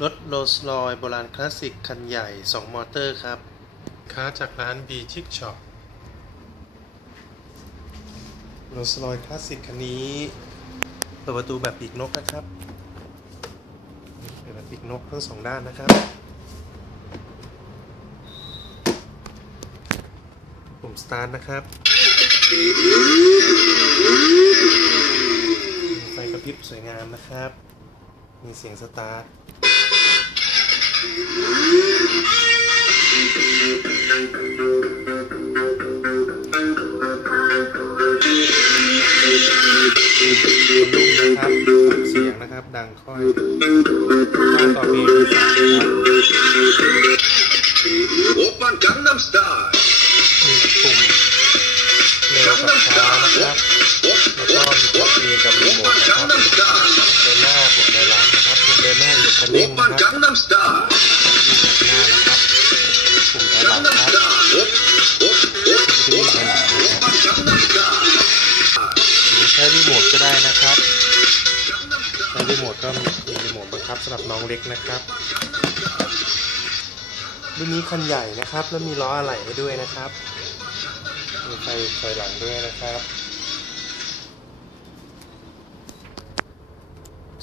รถโรลส์รอยโบราณคลาสสิกคันใหญ่ 2 มอเตอร์ครับ ค้าจากร้าน B Chick Shop โรลส์รอยคลาสสิกคันนี้เปิดประตูแบบปีกนกนะครับเปิดแบบปีกนกทั้งสองด้านนะครับ ปุ่มสตาร์ทนะครับมีไฟกระพริบสวยงามนะครับ มีเสียงสตาร์ทนุ่มนะครับ เสียงนะครับ ดังค่อยต่อเพลงสามโอปันกังนัมสตาร์ปุ่มเร็วกับช้านะครับ Gangnam Style หมีะค่รีโมทก็ได้นะครับรีโมทก็มีรีโมทบังคับสำหรับน้องเล็กนะครับรุ่นนี้คันใหญ่นะครับ แล้วมีล้ออะไหล่ให้ด้วยนะครับมีไฟไฟหลังด้วยนะครับ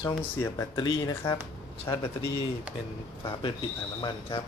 ช่องเสียบแบตเตอรี่นะครับ ชาร์จแบตเตอรี่เป็นฝาเปิดปิดถังน้ำมันครับ